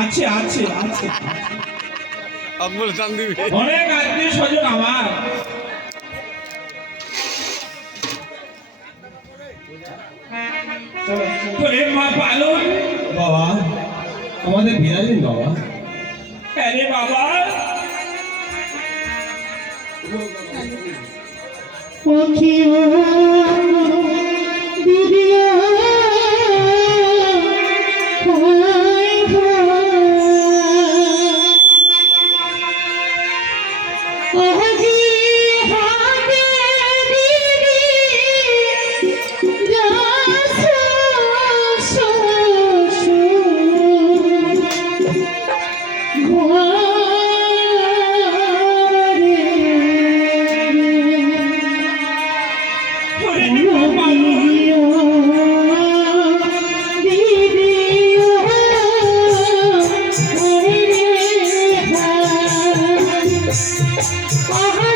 আছে আছে আছে আকবর টান দিবে অনেক আত্মীয় স্বজন আমার তোরে মা পালন বাবা আমাদের বিদায় দিন বাবা। আরে বাবা Oh